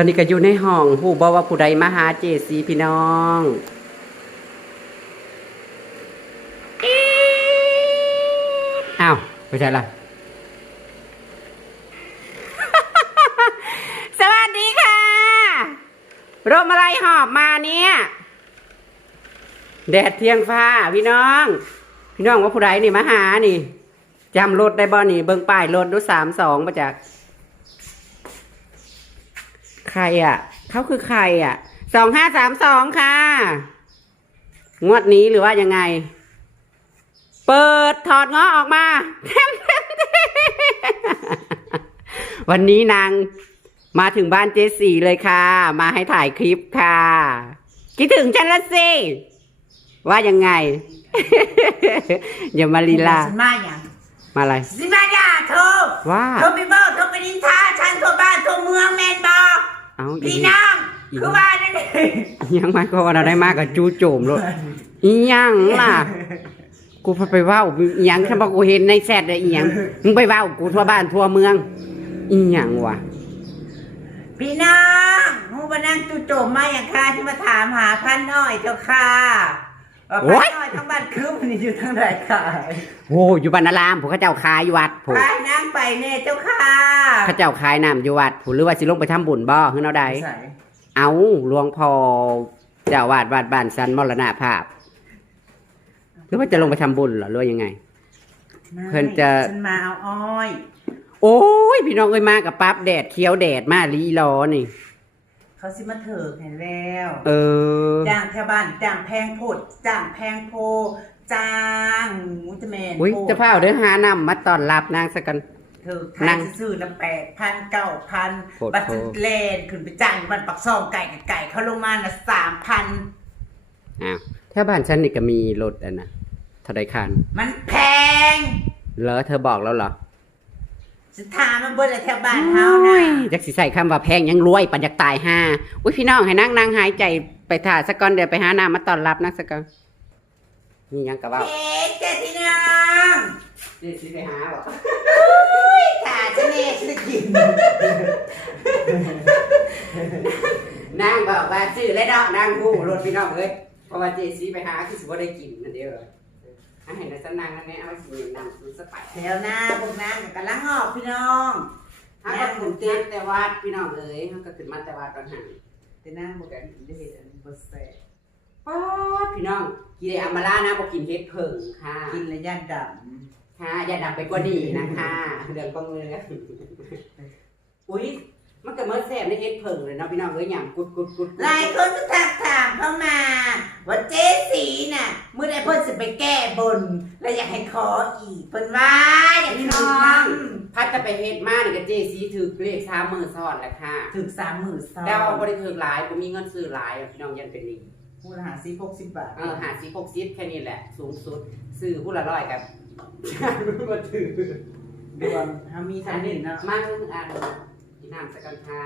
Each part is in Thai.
ตอนนี้ก็อยู่ในห้องผู้บอกว่าผู้ใดมาหาเจสีพี่น้องอ้าวไม่ใช่ละสวัสดีค่ะรมอะไรหอบมาเนี่ย แดดเทียงฟ้าพี่น้อง พี่น้องว่าผู้ใดนี่มาหานี่จำรถได้บ่นี่ เบิ่งป้ายรถดูสามสองมาจาก ใครอะเขาคือใครอะสองห้าสามสองค่ะ งวดนี้หรือว่ายังไง เปิดถอดง้อออกมาวันนี้นางมาถึงบ้านเจสี่เลยค่ะ มาให้ถ่ายคลิปค่ะ คิดถึงฉันละสิว่ายังไง อย่ามาลีลาฉันมาอย่างมาอะไรสิมาด่าเธอว่าเธอไปบอกเธอไปนินทาฉันทั่วบ้านทั่วเมืองแมนบอก เอาอีพี่กน้องอีกคือว่านั่นเองยังไม่ก็เราได้มากกับจูโจมรถอีหยังล่ะ กูพาไปเว่าอีหยังถ้าบอกกูเห็นในแชทเลยอีหยังมึงไปเว่ากูทั่วบ้านทั่วเมือง อีหยังวะพี่น้องมูมานั่งจู่โจมมาอย่างค่ะที่มาถามหาพันน้อยเจ้าค่ะ ว่าพันน้อยทั้งบ้านคืบนี่อยู่ทั้งไหนค่ะโอ้อยู่บ้านนารามผู้เขาเจ้าขายอยู่วัดผู้ไปนั่งไปเนี่ยเจ้าค่ะเขาเจ้าขายน้ำอยู่วัดผู้หรือว่าสิลงไปทำบุญบ่คือเนาใดใส่เอาหลวงพ่อเจ้าวาดวัดบ้านสันมรณภาพ หรือว่าจะลงไปทำบุญเหรอหรือว่ายังไง เพิ่นจะ ฉันมาเอาอ้อย โอ้ยพี่น้องเอ้ยมากับปั๊บแดดเคี้ยวแดดมาลีรอนี่ เขาสิมาเถิกเห็นแล้ว เออจ้างแถวบ้านจ้างแพงโพดจ้างแพงโพจ้างหมูจะแมนอุ้ยโพดจะพาเอาเด้อหานำมาตอนรับนางสักกันเธอขายนั่งซื้อๆน้ำแปดพันเก้าพันโพดบัตรโพเลนขึ้นไปจ้างอยู่บ้านปักซองไก่กับไก่เขาลงมาละสามพันอ้าวแถวบ้านฉันนี่ก็มีรถอะนะเท่าใดคันมันแพง เหรอเธอบอกแล้วเหรอ สถานมันเบิดแถวบ้านเฮานะ จักสิใส่คำว่าแพงยังรวยปัญญากตายห้าอุ้ยพี่น้องให้นั่งนั่งหายใจไปถ่าสักก่อนเดี๋ยวไปหาน้ำมาตอนรับนะสักก่อนนี่ยังกะว่าเอ๊ะเจ้าที่น้องเดี๋ยวสิไปหาบอกขาฉันเองฉันจะกินนางบอกว่าซื้อแล้วเนาะนางหูรถพี่น้องเอ้ยเพราะว่าเจซีไปหาคือสิบ่ได้กินนั่นเดียว อาเห็นแต่สนางนั่นแม่เอาสินำมันสไปแถวหน้าพวกนั้นกำลังออกพี่น้องถ้าก็ถึงเต็มแต่ว่าพี่น้องเอ้ยถ้าก็ถึงมาแต่ว่าตอนห่างแต่นั่งบอกกันได้เห็นอันนี้บแซ่บป๊อดพี่น้องกินไอ้อามาล่านะบ่กินเฮ็ดเพิ่งค่ะ กินระยะดค่ะอย่าดับไปกว่านี้นะคะเรื่องของเรืออุ้ย มันก็เมื่อแซ่บในเฮ็ดเพิ่งเลยเนาะพี่น้องเอ้ยหยังกุดกุดกุดำหลายคนก็ทักถามเข้ามา ว่าเจ๊สีน่ะเมื่อใดเพิ่นจะไปแก้บน และอยากให้ขออีกเพิ่นว่าอยากพี่ให้น้น้อองงพัดจะไปเฮ็ดมานี่ก็เจซีถือเลขสามมือซ้อนแหละค่ะถึงสามหมื่นสองแต่ว่าบ่ได้ถือหลายบ่มีเงินซื้อหลายพี่น้องยันเป็นหนี้ผู้ละหาสิหกสิบบาทเออหาสิหกสิบแค่นี้แหละ สูงสุดซื้อผู้ละร้อยกับ บ่ถือรวมถ้ามีอัทันนนี้นี้เนาะมาเพิ่งอ่านกิ นน้ำสักกันค่ะ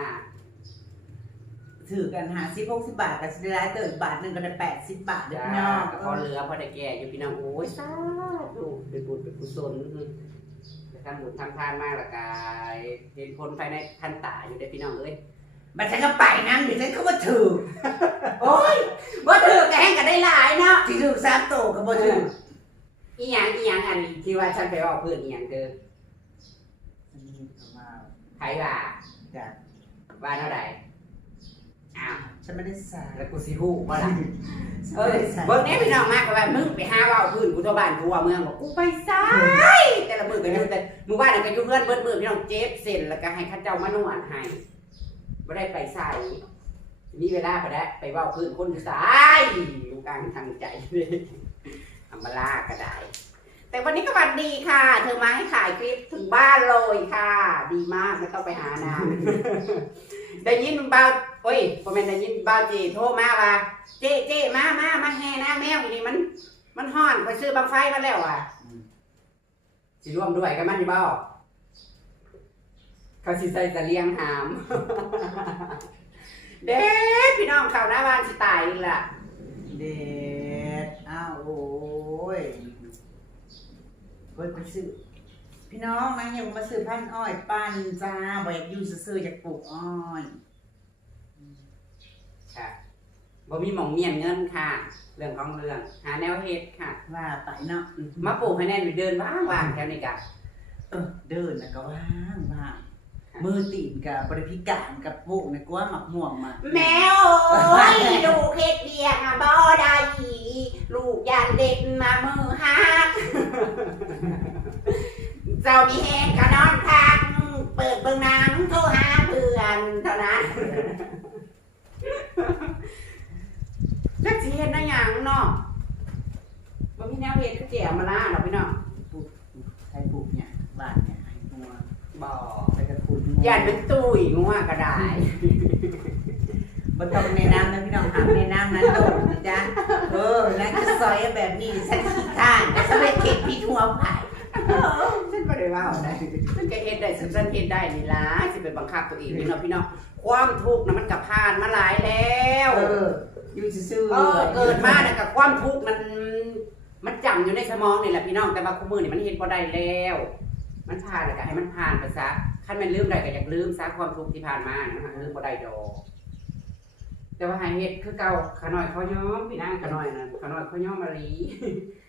ถือกันหาสิหกสิบบาทกับสิได้หลายเติบบาทหนึ่งก็ได้แปดสิบบาทเด้อจ้าพี่น้องก็พอเหลือพอได้แก่อยู่พี่น้องโอ้ยสาธุเป็นบุญเป็นกุศลไปทำบุญทำทานมากละกายเห็นคนภายในทันตาอยู่ได้อพี่น้องเอ้ยบัตรฉันก็ไปนะเดี๋ยวฉันก็มาถือโอ้ยบ่ถือก็แห้งกันได้หลายเนาะที่ถือสามโตก็บ่ถืออีหยังอีหยังอันที่ว่าฉันไปบอกเพื่อนอีหยังเด้ออันนี้เอามาใครว่าจากว่าเท่าไหร่อ้าวฉันไม่ได้ใส่แล้วกูสิฮู้บ่ล่ะฉันเอไม่อได้ใส่เบิ่งแหน่พี่น้องมากก็ว่ามึงไปหาเว้าพื้นกูทั่วบ้านทั่วเมืองบอกกูไปซ้ายแต่ละมื้อก็อยู่แต่มื้อวานนก็อยู่เพื่อนเบิดมื้อพี่น้องเจ็บเส้นแล้วก็ให้เขาเจ้ามานวดให้บ่ได้ไปใส่มีเวลาไปได้ไปเว้าพื้นคนอยู่ซ้ายอยู่กลางทางใจเลยอำมาลาก็ได้ แต่วันนี้ก็บัดดีค่ะ เธอมาให้ถ่ายคลิปถึงบ้านเลยค่ะ ดีมากไม่ต้องไปหานานได้ยินบ่าโอ้ยบ่แม่นได้ยินบ่าเจโทรมาว่า เจเจมามามาแห่นะแมวอยู่นี่มัน มันฮ้อนไปซื้อบังไฟมาแล้วอะสิร่วมด้วยกันมันอยู่บ่เขาสิใส่ตะเลียงหาม เด็ดพี่น้องข่าวหน้าบ้านสิตายนี่ล่ะ เด็ดอ้าวโอ้ย เพิ่นไปซื้อพี่น้องนางอยากมาซื้อพันธุ์อ้อยปั้นจ้าบ่อยากอยู่ซื่อๆอยากปลูกอ้อยค่ะบ่มีหมองเมียนเงินค่ะ เรื่องของเรื่อง หาแนวเฮ็ดค่ะ ว่าไปเนาะมาปลูกให้แน่นไปเดินว่างว่างๆแถวนี้กะเออเดินน่ะก็ว่างว่างมือตีนกับบริพิการกับพวกนะกว่าหมักม่วงมาแมวโอ้ยลูกเฮ็ดเบียกอะบ่ได้ลูกยานเด็กมามือหัก เจ้ามีแหงก็นอนพักเปิดเบิ่งหนังโทรหาเพื่อนเท่านั้นจักสิเฮ็ดได้หยังเนาะบ่มีแนวเฮ็ดคือแจ่วมาล่าดอกพี่น้องปลูกใช้ปลูกเนี่ยบ้านเนี่ยให้งัวบ่ไปกระคุณย่านเป็นตุ้ยงัวก็ได้บ่ต้องแนะนำนะพี่น้องหามแนะนำนะโดดนะจ๊ะเออแล้วจะซอยแบบนี้สักขี้ข้านจะสำเร็จเข็ดพี่ทัวไผ่ ฉันก็ได้ว่าได้ฉันก็เฮ็ดได้ฉันฉันเฮ็ดได้นี่ล่ะสิไปบังคับตัวเองพี่น้องพี่น้องความทุกข์น่ะมันก็ผ่านมาหลายแล้วเอออยู่ซื่อๆเออเกิดมาเนี่ยกับความทุกข์มัน มันจำอยู่ในสมองนี่แหละพี่น้องแต่ว่าคู่มือนี่มันเฮ็ดบ่ได้แล้ว มันผ่านแล้วก็ให้มันผ่านไปซะคันมันลืมได้ก็อยากลืมซะความทุกข์ที่ผ่านมานะมันลืมบ่ได้ดอกแต่ว่าให้เฮ็ดคือเก่าขาน้อยเขาย้อมพี่นางขาน้อยน่ะขาน้อยเขาย้อมมาลี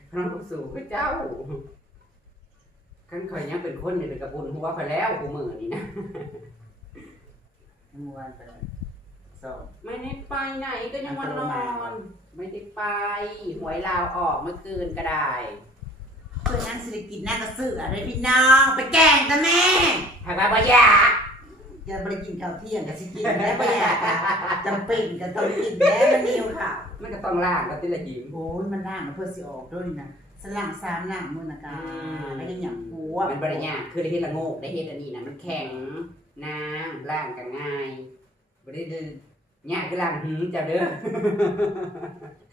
ขาน้อยผู้สูงคือเจ้า คันข่อยยังเป็นคนนี่เป็นกระบุญหัวข่อยแล้วคู่มือนี่นะเมื่อวานไปสอบไม่ได้ไปไหนก็ยังวันนอนไม่ได้ไปหวยลาวออกเมื่อคืนก็ได้เพื่อนนั่งสิริกินหน้ากระสืออะไรพี่น้องไปแกล้งกันแม่หากว่าบ่อยากจะไปกินข้าวเที่ยงกับสิกินแล้วไปอยากอะจำเป็นก็ต้องกินแล้วมันนิ่วค่ะ มันก็ต้องล่างกับติละยิ้มโอ้ยมันล่างเพื่อสิออกด้วยนะ สล่างสามล่างมือนะกาอืมแล้วก็อย่างหัวมันบริยากคือได้เฮ็ดละโงกได้เฮ็ดอันนี้นะมันแข็งนางล่างกันง่ายบ่ได้เดินยากคือล่างหืมจ้ะเด้อ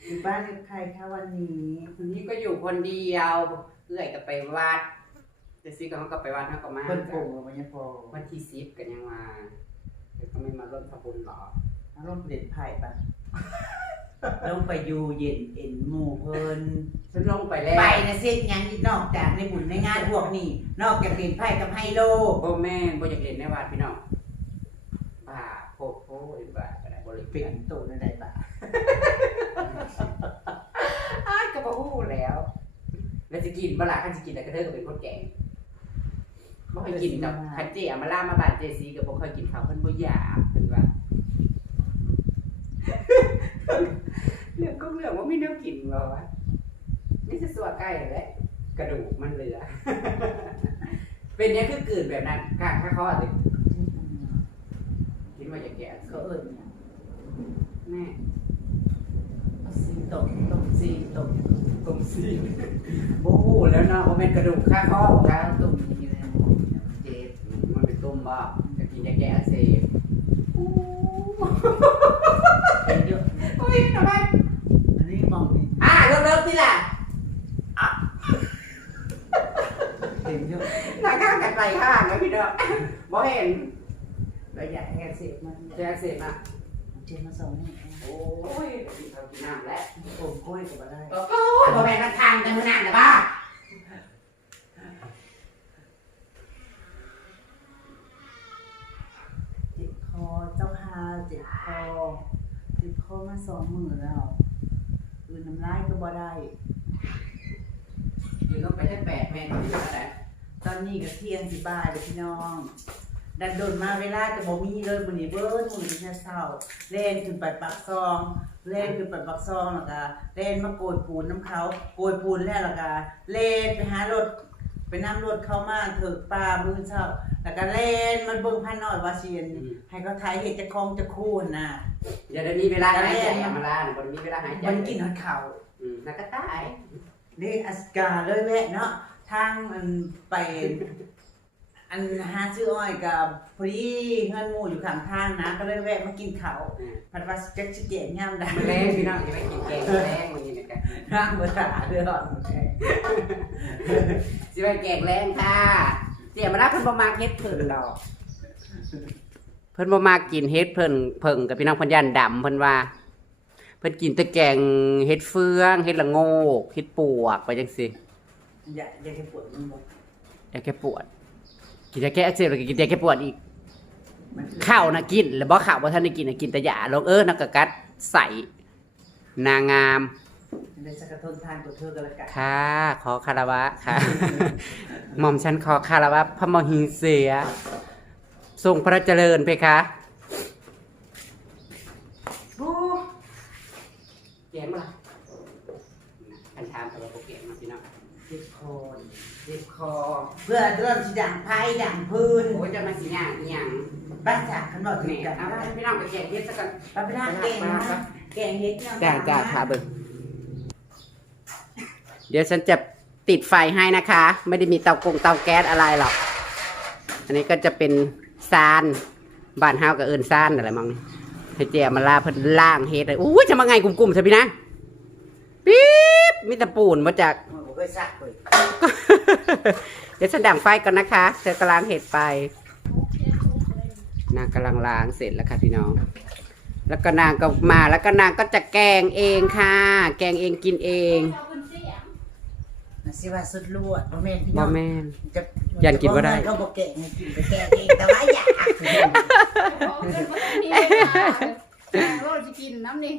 อยู่บ้านกับใครคะวันนี้วันนี้ก็อยู่คนเดียวเอื้อยก็ไปวัดแต่ซิก็เขาก็ไปวัดเขาก็มาเพิ่นโป่งกับวันยพอวันที่10กันยังมาแต่ก็ไม่มาร่วมทำบุญหรอกเอาลงเด็ดไผ่ปะ ลงไปอยู่เย็นเอ็นหมู่เพิ่นฉันลงไปแล้วไปนะเส้นยังอีกนอกจากในบุญในงานพวกนี้ นอกจากเล่นไพ่กับไฮโลบ่แม่นบ่อยากเล่นในวัดพี่น้องบ้าโพดโพดบ้าก็ได้บ่เลยเป็เป็นนโตในใดปะอ้ายก็บ่ฮู้แล้ว แล้วสิกินบ่ล่ะคันสิกินแล้วก็เธอก็เป็นคนแก่บ่เคยกินดอกคันเจอามาล่ามาบานเจซีก็บ่เคยกินข้าวเพิ่นบ่อยาก เพิ่นว่าเรื่องก็เรื่องว่าไมีแนวกินบ่วะนี่สิสัวไก่แหละกระดูกมันเหลือ เป็นหยังคือกืนแบบนั้นกลางข้าคอสิคิดว่าจะแก่เขาเอิญเนี่ยแม่ซีตกตกซีตกตรงซีโอ้โหแล้วเนาะว่าเป็นกระดูกข้าข้อข้าเขาวตุ่มอยู่ในเจ็บมันเป็นต้มบ้าจะกินยาแก้อักเสบ เยอะโอ้ยทำไมอันนี้มองนี่อ่าเลิกๆสิล่ะเป็นเยอะหน้าข้างกันไกลข้างนะพี่เด้อบ่เห็นเราอยากให้เสพมันยาอักเสบอะเจมาส่งนี่โอ้ยกินข้าวกินน้ำแล้วโอ้กล้วยกับอะไรโอ้ยบ่แม่นมันทางกันมื้อนั้นน่ะบ้าเจ็บคอเจ้าค่ะเจ็บคอ เจ็บคอมาสองมือแล้วอืนน้ำลายก็บ่ได้ อยู่ต้องไปได้แปดแม่นที่ว่าแหละตอนนี้ก็เที่ยงสิบ่ายเด้อพี่น้อง ดันโดนมาเวลาจะบ่มีเลยมื้อนี้เบิดมื้อนี้จะเช้าเล่นขึ้นไปปักซองเล่นขึ้นไปปักซองแล้วก็เล่นมาโกยปูนน้ำเขาโกยปูนแล้วแล้วก็เล่นไปหารถ ไปนํรถเข้ามาถึกป่ามื้อเช้าแล้วก็เล่นมันเบิ่งพันน้อยว่าสิอันให้เขาทายเฮ็ดจะคองจะคูนน่ะอย่าได้มีเวลาหายใจอะมาลาเนี่ยบ่ได้มีเวลาหายใจมันกินฮอดข้าวอืมแล้วก็ตายเด้อัสกาเลยแวะเนาะทางมันไป อันหาซื้ออ้อยกับพอดีเพื่อนหมู่อยู่ข้างทางนะ ก็เลยแวะมากินข้าวอืมผัดว่าจักสิเกตงามได้มื้อแรงพี่น้องจะไปกินแกงแรงมื้อนี้นะครับร่างบ่ตาเด้อสิไปแกงแรงค่ะเสียมาลาเพิ่นบ่มาเฮ็ดเพิ่นดอก เพิ่นบ่มากินเฮ็ดเพิ่นเพิ่งกับพี่น้องเพิ่นย่านดำเพิ่นว่า เพิ่นกินแต่แกงเฮ็ดเฟืองเฮ็ดละโงกเฮ็ดปวกไปจังซี่อย่าอย่าให้ปวดมันบ่ยาแก้ปวด กินยาแก้อักเสบแล้วก็กินยาแก้ปวดอีกมันคือขข้าวนะกิน แล้วบ่ข้าวบ่ทันได้กินนะกินแต่ยาลงเออนักกะกัดใส่นางงามเดี๋ยวจะกระทนทานตัวเธอกันละกันค่ะขอคารวะค่ะหม่อมฉันขอคารวะพระมหิเสียทรงพระเจริญเพคะโอ้แกงมาละอันทามตัวโปเกมมาพี่น้อง เจ็บคอเจ็บคอ เพื่อเริ่มสิดังไพ่ดังพื้นโอ้ยจะมาสิย่างอีหยังบ้านจากขันบอกถึงนี่กันเอาไปพี่น้องไปแกงเฮ็ดซะกันป้าไปนั่งแกงนะแกงเฮ็ดเนี่ยจ้าจ้าค่ะเบิ่งเดี๋ยวฉันจะติดไฟให้นะคะ ไม่ได้มีเตากงเตาแก๊สอะไรหรอก อันนี้ก็จะเป็นซานบ้านเฮากับเอินซานอะไรมั้งนี่ให้เจียมาลาเพิ่นล่างเฮ็ดเลยอู้ยจะมาไงกลุ่มๆใช่พี่นะปี๊บมีแตะปูนมาจากมัน บ่เคยซักเลยเดี๋ยวฉันดังไฟก่อนนะคะ เธอกำลังเห็ดไปนางกำลังล้างเสร็จแล้วค่ะพี่น้อง แล้วก็นางก็มาแล้วก็นางก็จะแกงเองค่ะ แกงเองกินเองนะสิว่าสุดลวดบ่แม่นพี่บน้อองแม่นจะยันกินบ่ได้ เขาบ่แกงให้กินไปแกงเองแต่ว่าอยากโรจะกินน้ำนี่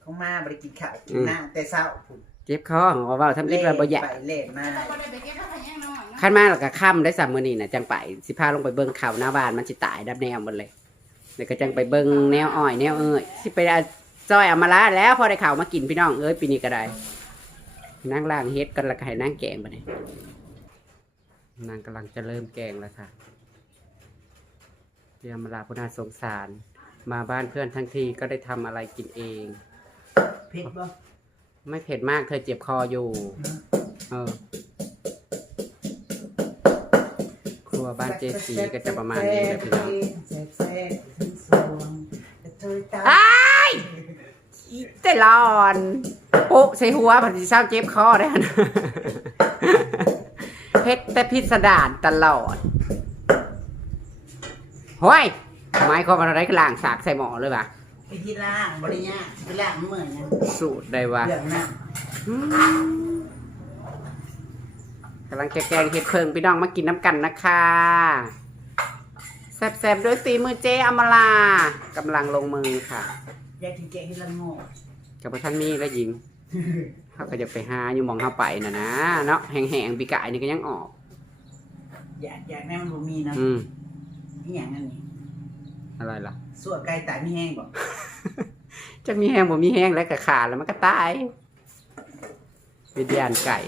เขามาบ่ได้กินข้าวกินน้ำแต่เช้าพุ่น เจ็บคอของว่าทำได้ว่าบ่อยาก ไปเล่นมาเราได้ไปเก็บผ้าพันแย่งน้อยนะขั้นมาแล้วก็ค่ำได้สามมื้อนี้น่ะจังไปสิพาลงไปเบิ่งเขาหน้าบ้านมันสิตายดับแนวหมดเลยแล้วก็จังไปเบิ่งแนวอ้อยแนวเอ้ยสิไปเอาซอยเอามาละแล้วพอได้ข่าวมากินพี่น้องเอ้ยปีนี้ก็ได้นั่งล่างเฮ็ดกันแล้วก็ให้นั่งแกงบัดนี้นางกำลังจะเริ่มแกงแล้วค่ะเรียมมาลาพุนาสงสาร มาบ้านเพื่อนทั้งทีก็ได้ทำอะไรกินเองเผ็ดบ่ ไม่เผ็ดมากเธอเจ็บคออยู่ เออ ครัวบ้านเจสีก็จะประมาณนี้แหละพี่น้องแซ่บแซ่บทั้งสวงแต่เธอตาอ้ายใจร้อนปุ๊ใส่หัวผัดซีเศร้าเจ็บคอได้หั่นเผ็ดแต่พิสดารตลอดห้ยไม้ความว่าอะไรก็ล่างสากใส่หม้อเลยปะ ไปที่ล่างบริญญาไปล่างเมื่อยนะสูตรได้วะเรื่องน้กำลังจะแกงเห็ดเพิงพี่น้องมากินน้ำกันนะคะแซ่บๆด้วยสีมือเจอมลากำลังลงมือค่ะำอยากกินแกงที่ละโง่กับท่านมีและหญิงเขาก็จะไปหาอยู่หมองเข้าไปนะนะเนาะแห้งๆปีกายนี่ก็ยังออก อยากอยากแม่มันบ่มีนะอืมนี่อย่างนั้นนี่ อะไรล่ะสัวไก่ตายไม่แห้งบ่จะมีแห้งบ่มีแห้งแล้วก็ขาดแล้วมันก็ตายวิญญาณไก่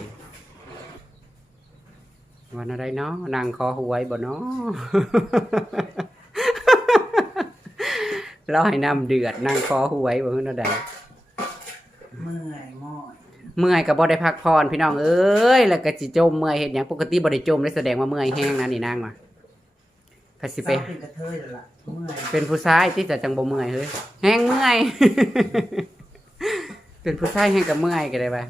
วันอะไรเนาะนางคอหวยบ่เนาะเราให้น้ำเดือดนางคอหวยบ่เฮือนเอาใดเมื่อยม้อยเมื่อยก็บ่ได้พักผ่อนพี่น้องเอ้ยแล้วก็สิจมเมื่อยเฮ็ดหยังปกติบ่ได้จมได้แสดงว่าเมื่อยแห้งนะนี่นางว่า ก็สิเศไปร้าเป็นกระเทยแล้วล่ะเมื่อยเป็นผู้ชายที่จะจังบ่เมื่อยเฮ้ยแห้งเมื่อย เป็นผู้ชายแห้งกับเมื่อยก็ได้ปะ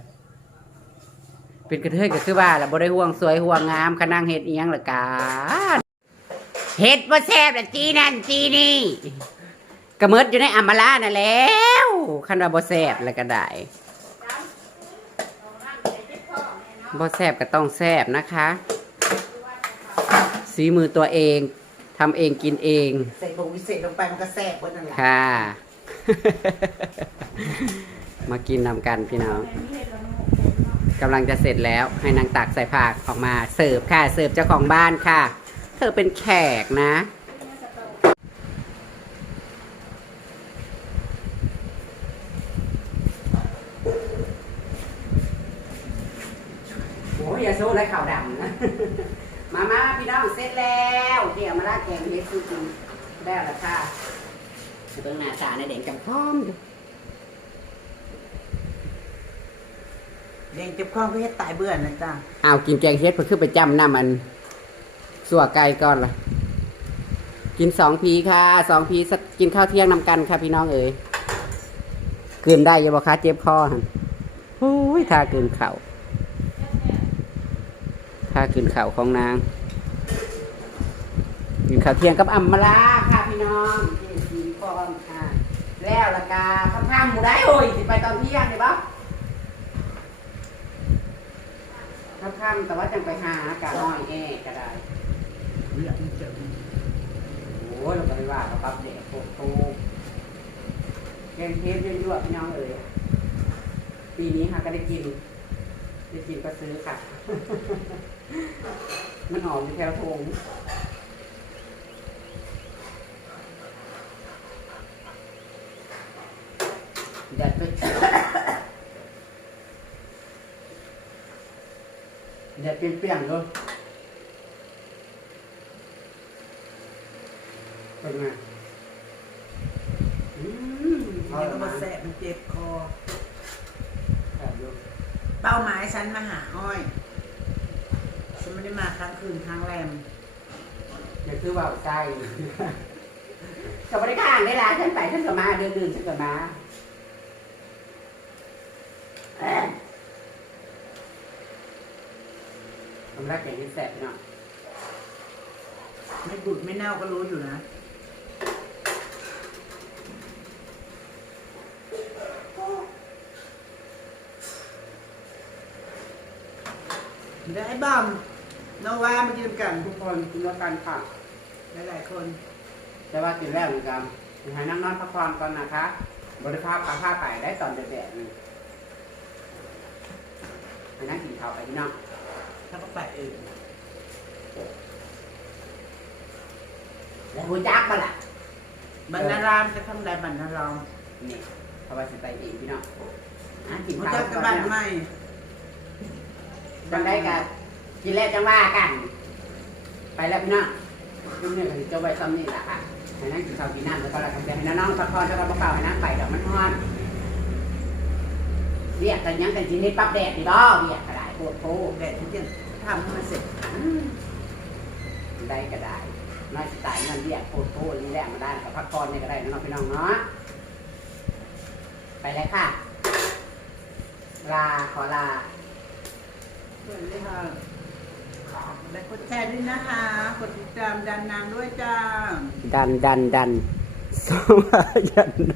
เป็นกระเทยก็คือว่าล่ะบ่ได้ห่วงสวยห่วงงามคะนั่งเฮ็ดอีหยังล่ะกาเฮ็ดบ่แซ่บล่ะจีนั่นจีนี่กระเมิดอยู่ในอัมมาลานั่นแล้วคันว่าบ่แซ่บแล้วก็ได้บ่แซ่บก็ต้องแซ่บนะคะสีมือตัวเอง ทำเองกินเอง ใส่ผงวิเศษลงไปมันก็แซ่บเบิดนั่นแหละค่ะ มากินนำกันพี่น้องกำลังจะเสร็จแล้วให้นางตักใส่ผักออกมาเสิร์ฟค่ะ เสิร์ฟเจ้าของบ้านค่ะ เธอเป็นแขกนะ โอ้ยอย่าโซ่และข่าวดำนะ มามาพี่น้องเสร็จแล้วเกี่ยวมาลาดแกงเฮ็ดคือกินได้แล้วค่ะเบิ่งหน้าตาในแดงจำพร้อมอยู่แดงเจ็บคอก็เฮ็ดตายเบื่อนะจ้าเอากินแกงเฮ็ดเพื่อขึ้นไปจำน้ำมันสัวไก่ก่อนล่ะกินสองพีค่ะสองพีสักกินข้าวเที่ยงนำกันค่ะพี่น้องเอ๋ยเกินได้อยังบ่คะเจ็บคอหั่นโอ้ยท่าเกินเข่า ท่ากินข่าวของนาง กินข้าวเที่ยงกับอัมมาลาค่ะพี่น้องเจ็ดสีฟอมค่ะ แล้วละกาข้ามๆหมูได้โอ้ยสิไปตอนเที่ยงเลยปะข้ามๆแต่ว่าจังไปหาอากาศน้อยแอ่ก็ได้เลือดมันเจอโอ้ยเราก็ไม่ว่าเราปรับเด็กโคตรโตแกงเทปเยอะๆพี่น้องเอ๋ยปีนี้ค่ะก็ได้กิน ได้กินก็ซื้อค่ะ มันหอมแถวทงเดี๋ยวไปเดี๋ยวเปลี่ยนๆเลยเป็นไงอืม เดี๋ยวก็มาแสบมันเจ็บคอ แบบอยู่ เป้าหมาย ฉันมาหาอ้อย ฉันไม่ได้มาครั้งคืนครั้งแรมอย่าคือว่าใจกับบริการได้ละฉันไปฉันก็มาเดินเดินฉันก็มาเอ้ยทำรักอย่างนี้แสบเนาะไม่บุดไม่เน่าก็รู้อยู่นะ ได้บอมโนวามายืนกันทุกคนกินแล้วกันค่ะหลายๆคน แต่ว่ากินแล้วเหมือนกันให้นั่งนอนพักผ่อนก่อนนะคะ บริภาพพาผ้าไปได้ตอนเด็กๆนี่ให้นั่งกินข้าวไปพี่น้องถ้าก็ไปเองแล้วหัวจักมาล่ะบรรณารามจะทำได้บรรณารามนี่เพราะว่าสิไปเองพี่น้องอะกินมันข้าวจะก่กัอบนบ้านพี่น้องใหม่ จังได้กันกินแล้วจังว่ากัน ไปแล้วพี่น้องยุ่งเนี่ยก็สิเจะไว้ซ้ำนี่แหละค่ะให้นั่งกินข้าวกินน้ำแล้วก็แล้วกันให้น้องพักผ่อนแล้วก็เปล่าให้นั่งไปเดี๋ยวมันร้อนเรียกกันยังกันกินนี่ปั๊บแดดดีบ่เรียกก็ได้โคตรโคแดดที่จะทำมันเสร็จได้ก็ได้น้อยสไตล์มันเรียกโคตรโคนี่แหละมาได้กับพักผ่อนเนี่ยก็ได้นะน้องพี่น้องเนาะไปเลยค่ะ ลาขอลา สวัสดีค่ะและกดแชร์ด้วยนะคะ กดติดตามดันนางด้วยจ้า ดันดันดันสวัสดี